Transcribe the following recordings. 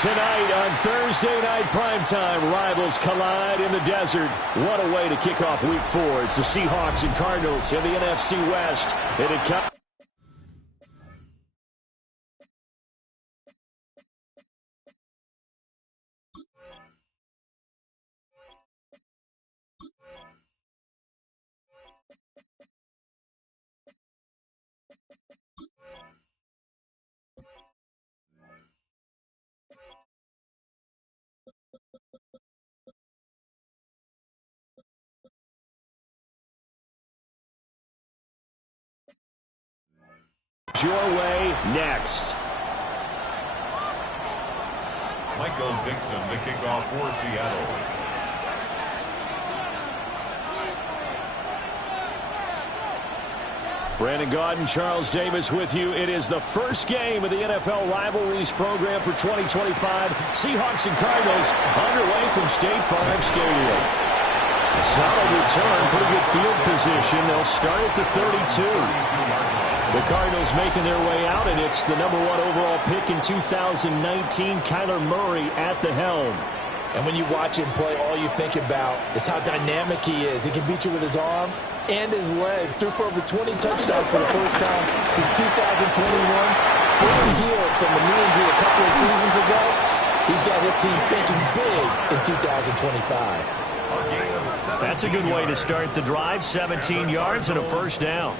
Tonight on Thursday Night Primetime, rivals collide in the desert. What a way to kick off Week 4. It's the Seahawks and Cardinals in the NFC West. And it comes your way next. Michael Dixon, the kickoff for Seattle. Brandon Gaudin, Charles Davis with you. It is the first game of the NFL Rivalries program for 2025. Seahawks and Cardinals underway from State Farm Stadium. A solid return, pretty good field position. They'll start at the 32. The Cardinals making their way out, and it's the #1 overall pick in 2019, Kyler Murray at the helm. And when you watch him play, all you think about is how dynamic he is. He can beat you with his arm and his legs. Threw for over 20 touchdowns for the first time since 2021. Fully healed from the knee injury a couple of seasons ago. He's got his team thinking big in 2025. That's a good way to start the drive. 17 yards and a first down.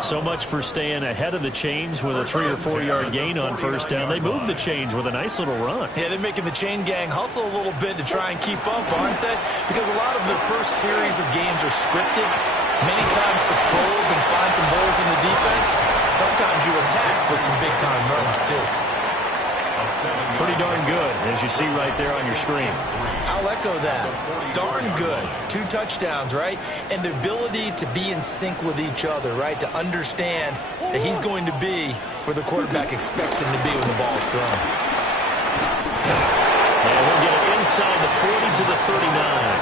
So much for staying ahead of the chains with a 3 or 4 yard gain on first down. They move the chains with a nice little run. Yeah, they're making the chain gang hustle a little bit to try and keep up, aren't they? Because a lot of the first series of games are scripted, many times to probe and find some holes in the defense. Sometimes you attack with some big-time runs, too. Pretty darn good, as you see right there on your screen. I'll echo that. Darn good. 2 touchdowns, right? And the ability to be in sync with each other, right? To understand that he's going to be where the quarterback expects him to be when the ball is thrown. And we'll get it inside the 40 to the 39.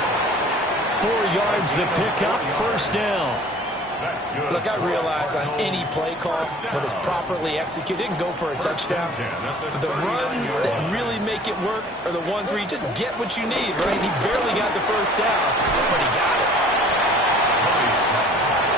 4 yards the pickup, first down. Look, I realize on any play call, when it's properly executed, it can go for a touchdown. But the runs that really make it work are the ones where you just get what you need, right? He barely got the first down, but he got it.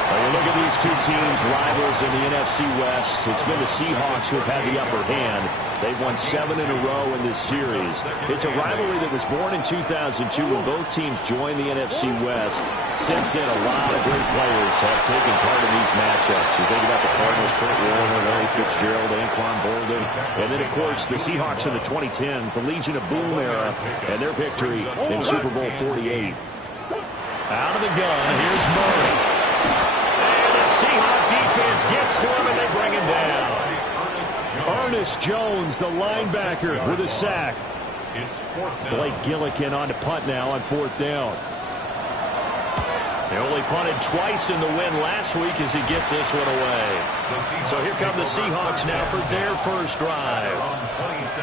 Well, you look at these two teams, rivals in the NFC West. It's been the Seahawks who have had the upper hand. They've won 7 in a row in this series. It's a rivalry that was born in 2002 when both teams joined the NFC West. Since then, a lot of great players have taken part in these matchups. You think about the Cardinals, Kurt Warner, Larry Fitzgerald, Anquan Bolden. And then, of course, the Seahawks in the 2010s, the Legion of Boom era, and their victory in Super Bowl 48. Out of the gun, here's Murray. And the Seahawk defense gets to him, and they bring him down. Ernest Jones, the linebacker, with a sack. Blake Gillikin on to punt now on 4th down. They only punted twice in the win last week as he gets this one away. So here come the Seahawks now for their first drive.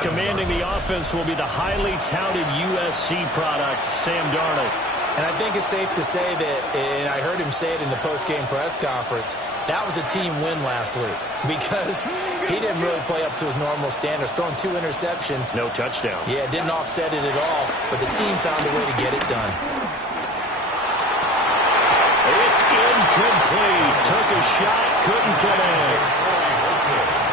Commanding the offense will be the highly touted USC product, Sam Darnold. And I think it's safe to say that, and I heard him say it in the post-game press conference, that was a team win last week because he didn't really play up to his normal standards, throwing 2 interceptions. No touchdown. Yeah, didn't offset it at all, but the team found a way to get it done. It's incomplete. Took a shot, couldn't connect.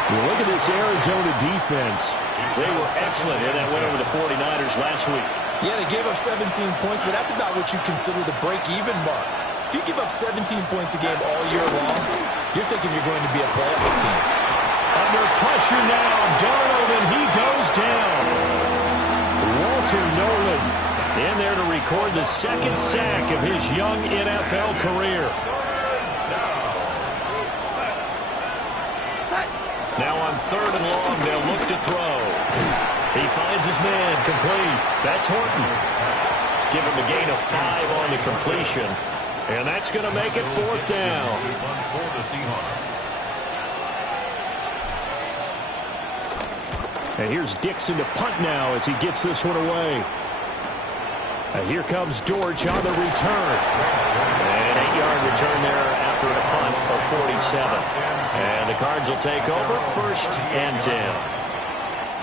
Well, look at this Arizona defense. They were excellent in that win over the 49ers last week. Yeah, they gave up 17 points, but that's about what you consider the break-even mark. If you give up 17 points a game all year long, you're thinking you're going to be a playoff team. Under pressure now, Darnold, and he goes down. Walter Nolan in there to record the 2nd sack of his young NFL career. Now on 3rd and long, they'll look to throw. He finds his man, complete. That's Horton. Give him a gain of 5 on the completion. And that's going to make it 4th down. And here's Dixon to punt now as he gets this one away. And here comes Dortch on the return. An 8-yard return there after a punt of 47. And the Cards will take over 1st and 10.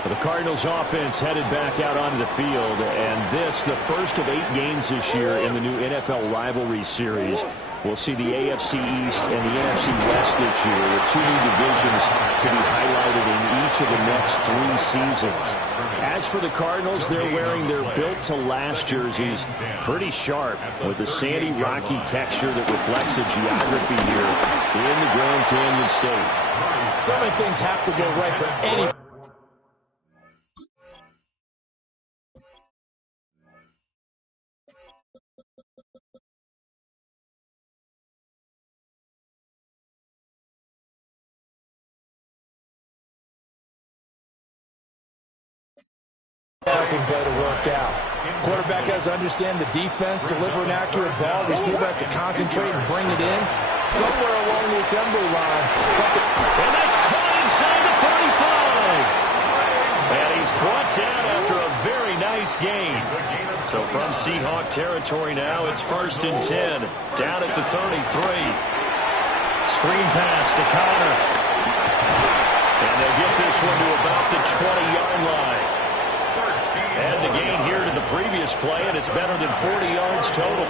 The Cardinals offense headed back out onto the field, and this, the first of 8 games this year in the new NFL rivalry series. We'll see the AFC East and the NFC West this year with 2 new divisions to be highlighted in each of the next 3 seasons. As for the Cardinals, they're wearing their built-to-last jerseys, pretty sharp, with the sandy, rocky texture that reflects the geography here in the Grand Canyon State. So many things have to go right for any. Passing play to work out. Quarterback has to understand the defense, deliver an accurate ball. Receiver has to concentrate and bring it in. Somewhere along the assembly line. And that's caught inside the 45. And he's brought down after a very nice gain. So from Seahawk territory now, it's 1st and 10. Down at the 33. Screen pass to Connor. And they'll get this one to about the 20-yard line. And the gain here to the previous play, and it's better than 40 yards total.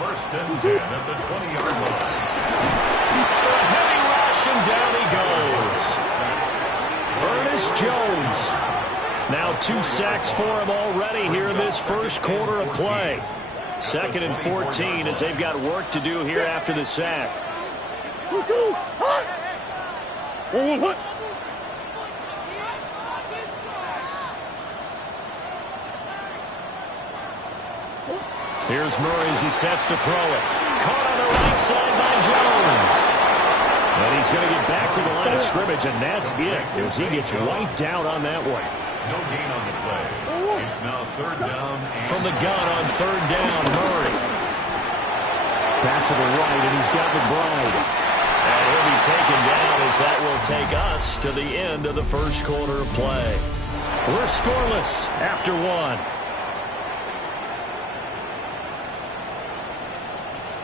1st and 10 at the 20-yard line. Heavy rush, and down he goes. Ernest Jones. Now 2 sacks for him already here in this first quarter of play. 2nd and 14 as they've got work to do here after the sack. Here's Murray as he sets to throw it. Caught on the right side by Jones. And he's going to get back to the line of scrimmage, and that's it as he gets wiped out on that one. No gain on the play. It's now 3rd down. From the gun on 3rd down, Murray. Pass to the right, and he's got McBride. And he'll be taken down as that will take us to the end of the first quarter of play. We're scoreless after 1.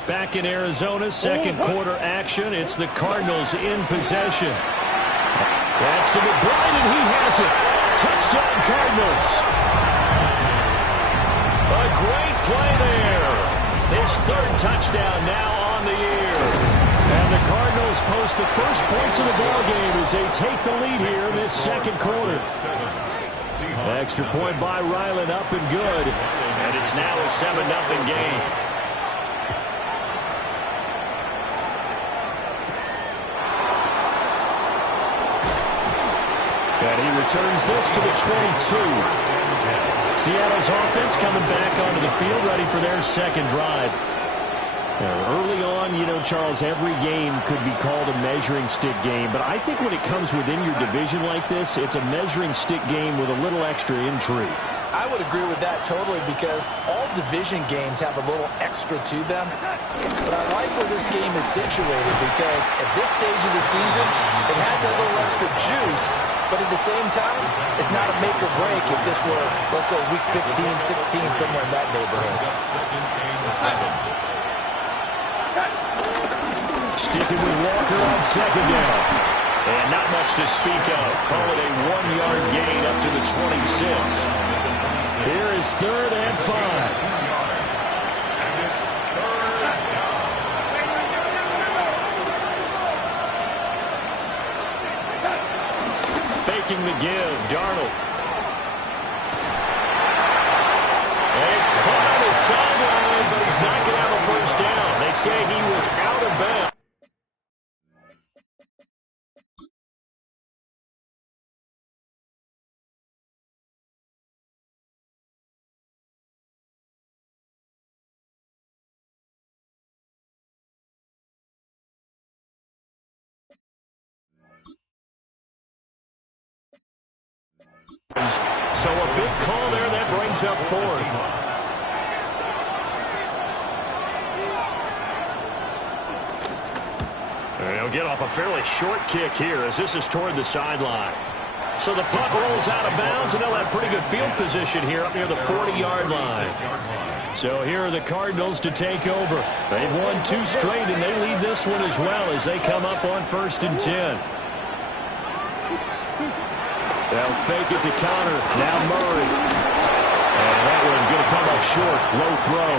Back in Arizona, 2nd quarter action. It's the Cardinals in possession. That's to McBride, and he has it. Touchdown, Cardinals. A great play there. His 3rd touchdown now on the year. And the Cardinals post the first points of the ballgame as they take the lead here in this 2nd quarter. Extra point by Ryland, up and good. And it's now a 7-0 game. And he returns this to the 22. Seattle's offense coming back onto the field, ready for their 2nd drive. Early on, you know, Charles, every game could be called a measuring stick game. But I think when it comes within your division like this, it's a measuring stick game with a little extra intrigue. I would agree with that totally because all division games have a little extra to them. But I like where this game is situated because at this stage of the season, it has a little extra juice. But at the same time, it's not a make or break if this were, let's say, week 15, 16, somewhere in that neighborhood. Sticking with Walker on 2nd down. And not much to speak of. Call it a 1-yard gain up to the 26. Here is 3rd and 5. Faking the give, Darnold. And he's caught on his sideline, but he's not going to have a 1st down. They say he was out of bounds. So a big call there that brings up 4th. And he'll get off a fairly short kick here as this is toward the sideline. So the punt rolls out of bounds, and they'll have pretty good field position here up near the 40-yard line. So here are the Cardinals to take over. They've won 2 straight, and they lead this one as well as they come up on 1st and 10. They'll fake it to Connor. Now Murray. And that one going to come up short. Low throw.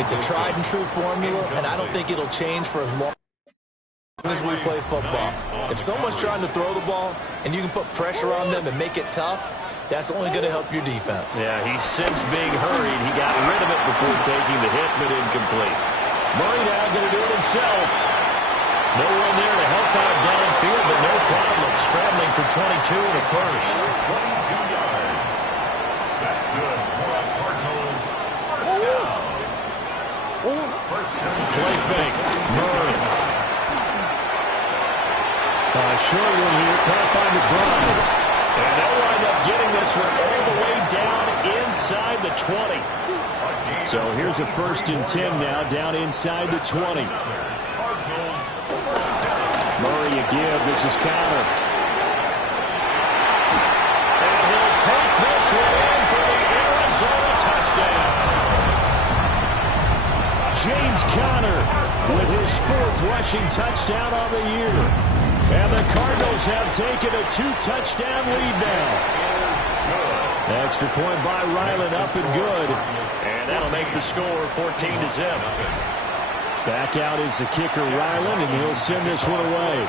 It's a tried and true formula, and I don't think it'll change for as long as we play football. If someone's trying to throw the ball and you can put pressure on them and make it tough, that's only going to help your defense. Yeah, he sensed being hurried. He got rid of it before taking the hit, but incomplete. Murray now going to do it himself. No one there to help out downfield, but no problem. Scrambling for 22 and a first. 22 yards. That's good for a Cardinals first down. First down. Play fake. Murray. Short one here, caught by McBride. And they'll wind up getting this one all the way down inside the 20. So here's a 1st and 10 now, down inside the 20. Murray a give. This is Connor. And he'll take this one in for the Arizona touchdown. James Conner with his 4th rushing touchdown on the year. And the Cardinals have taken a 2-touchdown lead now. Extra point by Ryland, up and good. And that'll make the score 14-0. Back out is the kicker, Ryland, and he'll send this one away.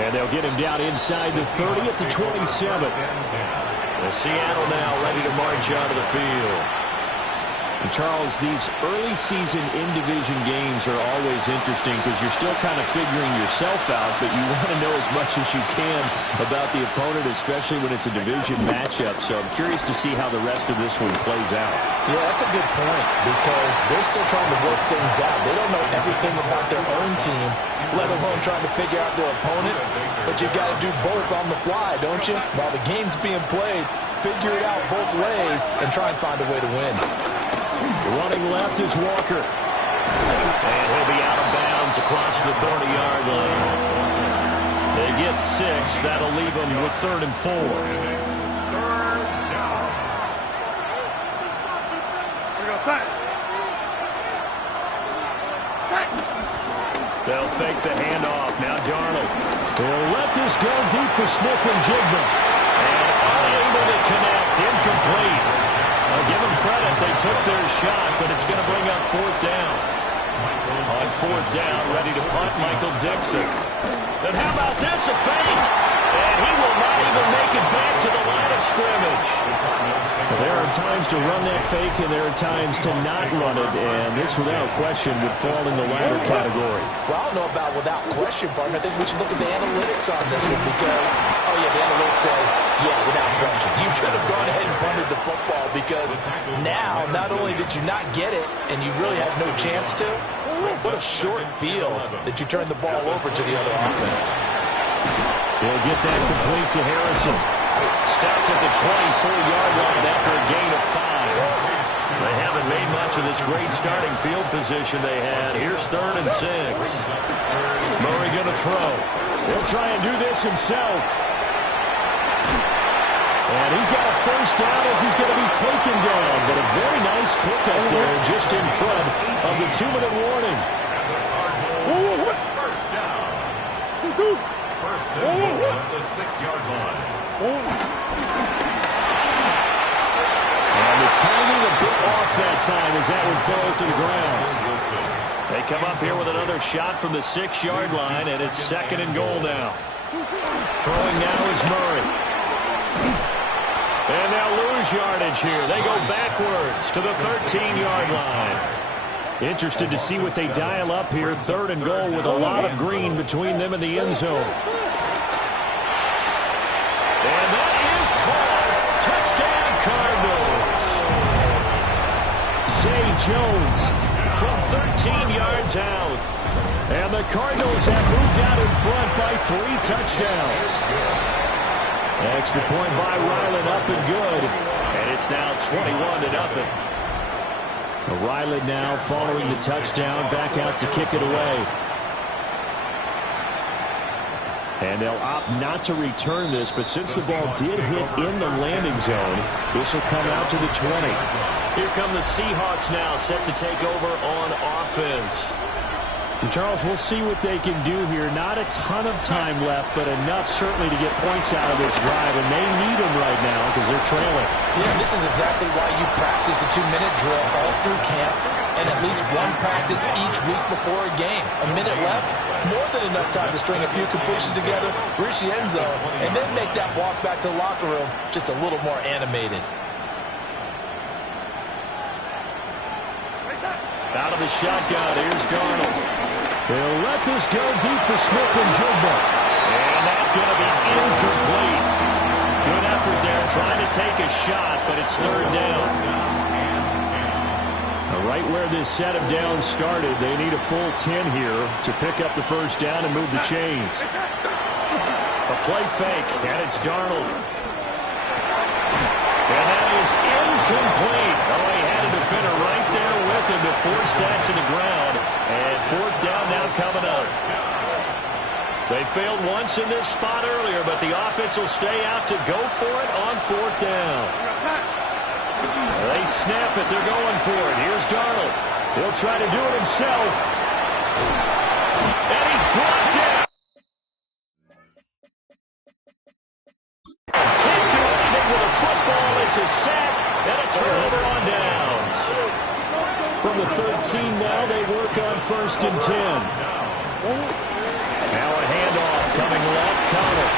And they'll get him down inside the 30 at the 27. And Seattle now ready to march onto the field. And Charles, these early season in-division games are always interesting because you're still kind of figuring yourself out, but you want to know as much as you can about the opponent, especially when it's a division matchup. So I'm curious to see how the rest of this one plays out. Yeah, that's a good point because they're still trying to work things out. They don't know everything about their own team, let alone trying to figure out their opponent. But you've got to do both on the fly, don't you? While the game's being played, figure it out both ways and try and find a way to win. Running left is Walker. And he'll be out of bounds across the 30-yard line. They get 6. That'll leave them with 3rd and 4. They'll fake the handoff. Now Darnold. They'll let this go deep for Smith and Jigba. And unable to connect. Incomplete. I'll give them credit. They took their shot, but it's going to bring up 4th down. On 4th down, ready to punt, Michael Dixon. And how about this, a fake? And he will not even make it back to the line of scrimmage. Well, there are times to run that fake, and there are times to not run it, and this, without question, would fall in the latter category. Well, I don't know about without question, partner. I think we should look at the analytics on this one because, oh, yeah, the analytics say, yeah, without question. You should have gone ahead and punted the football because now, not only did you not get it, and you really had no chance to, what a short field that you turned the ball over to the other offense. They'll get that complete to Harrison. Stopped at the 24-yard line after a gain of 5. They haven't made much of this great starting field position they had. Here's 3rd and 6. Murray going to throw. He'll try and do this himself. And he's got a 1st down as he's going to be taken down. But a very nice pickup there just in front of the 2-minute warning. First down. First and 1 at the 6-yard line. And the timing a bit off that time as that one falls to the ground. They come up here with another shot from the 6-yard line, and it's 2nd and goal now. Throwing now is Murray. And they'll lose yardage here. They go backwards to the 13-yard line. Interested to see what they dial up here. 3rd and goal with a lot of green between them and the end zone. And that is called. Touchdown, Cardinals. Zay Jones from 13 yards out. And the Cardinals have moved out in front by 3 touchdowns. Extra point by Ryland, up and good. And it's now 21-0. Ryland now following the touchdown, back out to kick it away. And they'll opt not to return this, but since the ball did hit in the landing zone, this will come out to the 20. Here come the Seahawks now, set to take over on offense. And Charles, we'll see what they can do here. Not a ton of time left, but enough certainly to get points out of this drive, and they need them right now because they're trailing. Yeah, this is exactly why you practice a 2-minute drill all through camp and at least one practice each week before a game. A minute left, more than enough time to string a few completions together, reach the end zone, and then make that walk back to the locker room just a little more animated. Out of the shotgun, here's Darnold. They'll let this go deep for Smith and Jigba. And that's going to be incomplete. Good effort there, trying to take a shot, but it's third down. Right where this set of downs started, they need a full 10 here to pick up the first down and move the chains. A play fake, and it's Darnold. And that is incomplete. Oh, he had a defender right there with him to force that to the ground. And fourth down now coming up. They failed once in this spot earlier, but the offense will stay out to go for it on fourth down. They snap it. They're going for it. Here's Darnold. He'll try to do it himself. And he's brought down. Can't do anything with a football. It's a sack and a turnover on downs. From the 13 now, they work on first and 10. Now a handoff coming left, Connor.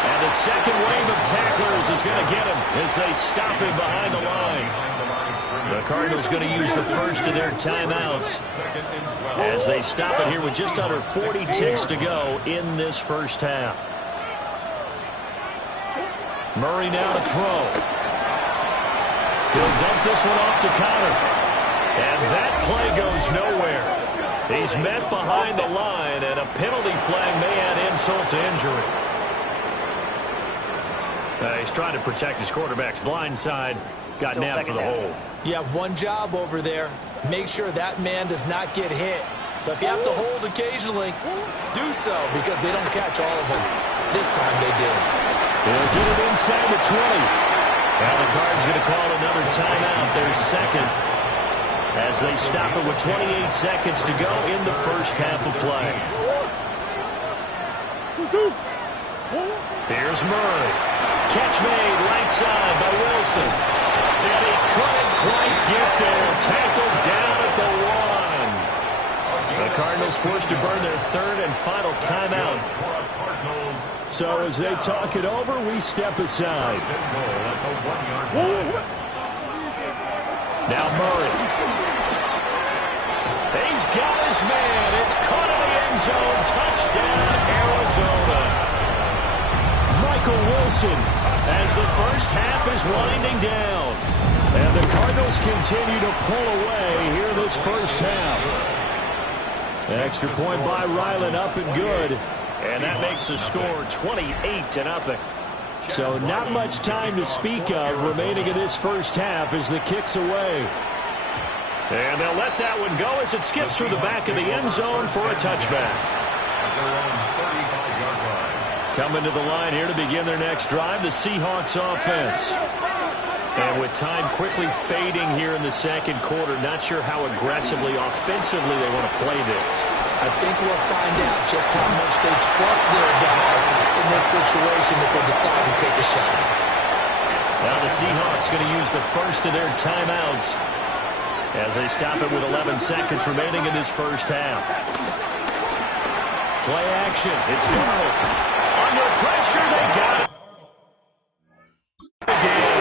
And the second wave of tacklers is going to get him as they stop him behind the line. The Cardinals going to use the first of their timeouts as they stop it here with just under 40 ticks to go in this first half. Murray now to throw. He'll dump this one off to Connor. And that play goes nowhere. He's met behind the line, and a penalty flag may add insult to injury. He's trying to protect his quarterback's blind side. Got nabbed for the hold. You have one job over there. Make sure that man does not get hit. So if you have to hold occasionally, do so because they don't catch all of them. This time they did. They'll get it inside the 20. Now the Cards going to call another timeout, their second, as they stop it with 28 seconds to go in the first half of play. Here's Murray. Catch made right side by Wilson. And he couldn't quite get there. Tackled down at the 1. The Cardinals forced to burn their third and final timeout. So as they talk it over, we step aside. Now Murray. He's got his man. It's caught in the end zone. Touchdown, Arizona. Michael Wilson as the first half is winding down. And the Cardinals continue to pull away here this first half. Extra point by Ryland, up and good. And that makes the score 28-0. So not much time to speak of remaining in this first half as the kick's away. And they'll let that one go as it skips through the back of the end zone for a touchback. Coming to the line here to begin their next drive, the Seahawks offense. And with time quickly fading here in the second quarter, not sure how aggressively, offensively they want to play this. I think we'll find out just how much they trust their guys in this situation if they decide to take a shot. Now the Seahawks going to use the first of their timeouts as they stop it with 11 seconds remaining in this first half. Play action. It's Darnold. Under pressure, they got it. Again.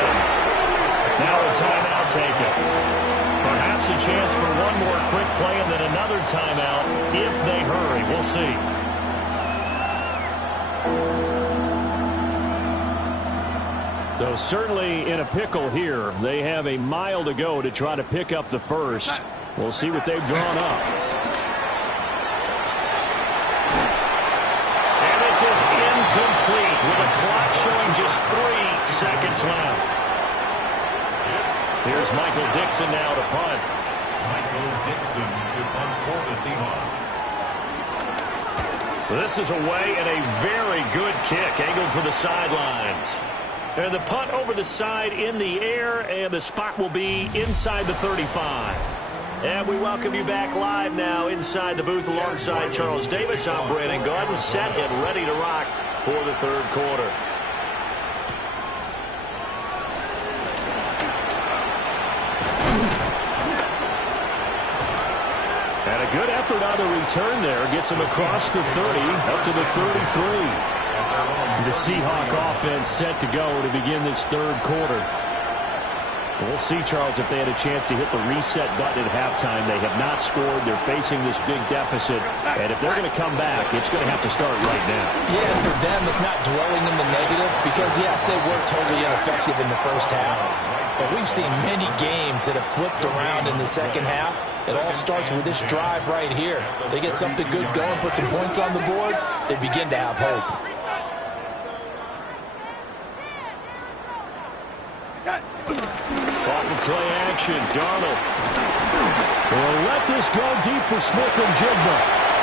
Now a timeout taken. Perhaps a chance for one more quick play and then another timeout if they hurry. We'll see. So certainly in a pickle here. They have a mile to go to try to pick up the first. We'll see what they've drawn up. And this is incomplete with the clock showing just 3 seconds left. Here's Michael Dixon now to punt. Michael Dixon to punt for the Seahawks. This is away and a very good kick angled for the sidelines. And the punt over the side in the air, and the spot will be inside the 35. And we welcome you back live now inside the booth alongside Charles Davis. I'm Brandon Gaudin, set and ready to rock for the third quarter. And a good effort on the return there. Gets him across the 30, up to the 33. The Seahawk offense set to go to begin this third quarter. We'll see, Charles, if they had a chance to hit the reset button at halftime. They have not scored. They're facing this big deficit. And if they're going to come back, it's going to have to start right now. Yeah, for them, it's not dwelling in the negative because, yes, they were totally ineffective in the first half. But we've seen many games that have flipped around in the second half. It all starts with this drive right here. They get something good going, put some points on the board, they begin to have hope. Off of play action, Darnold. Will let this go deep for Smith and Jigma.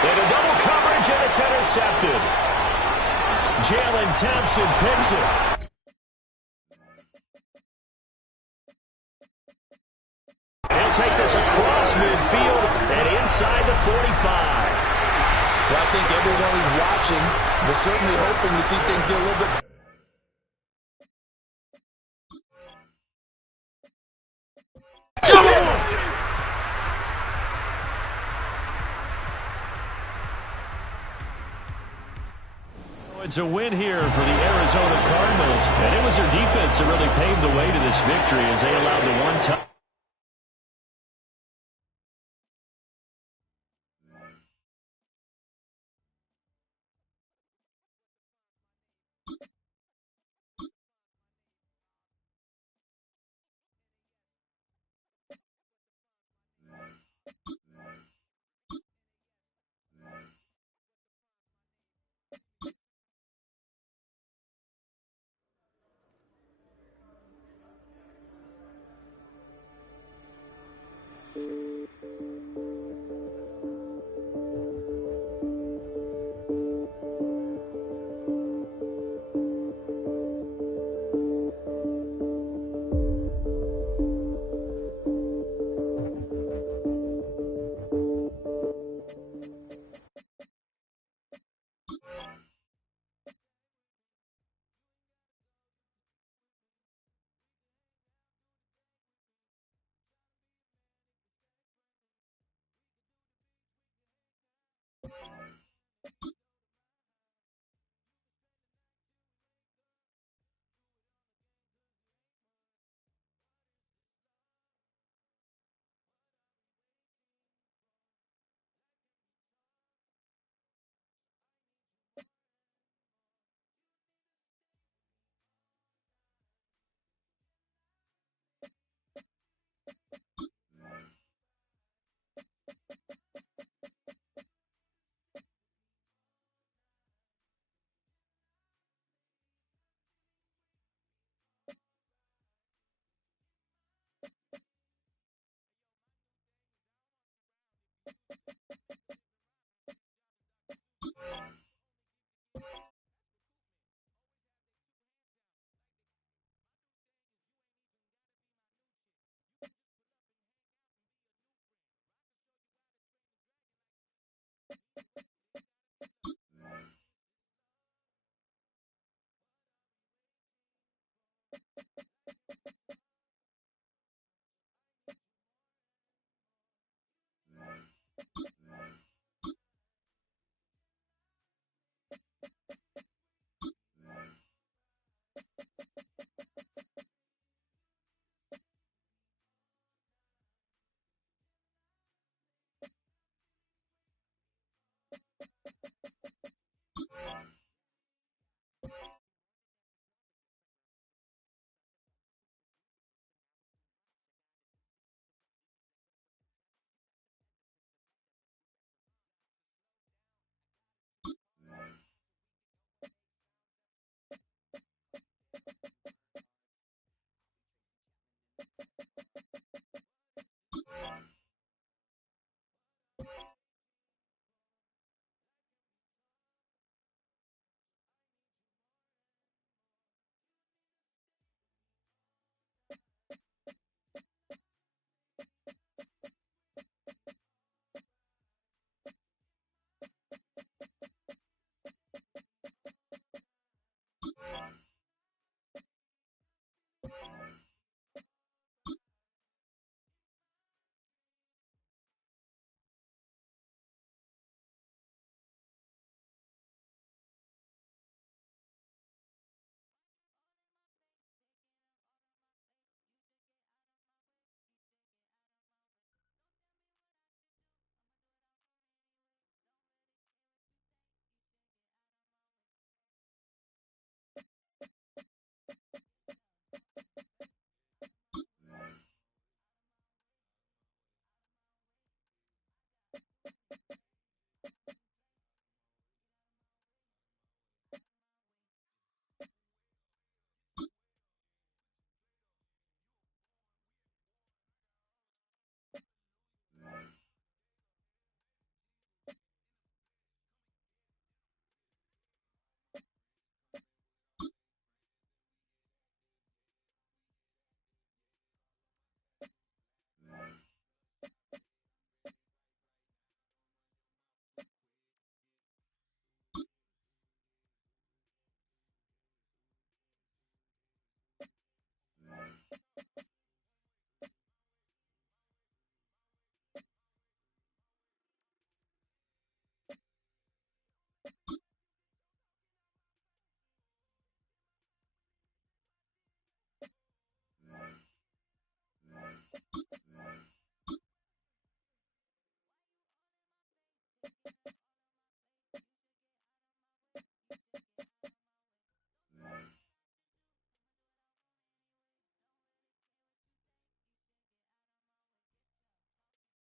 And a double coverage, and it's intercepted. Jalen Thompson picks it. He'll take this across midfield and inside the 45. Well, I think everyone who's watching was certainly hoping to see things get a little bit better. It's a win here for the Arizona Cardinals, and it was their defense that really paved the way to this victory as they allowed the one touch.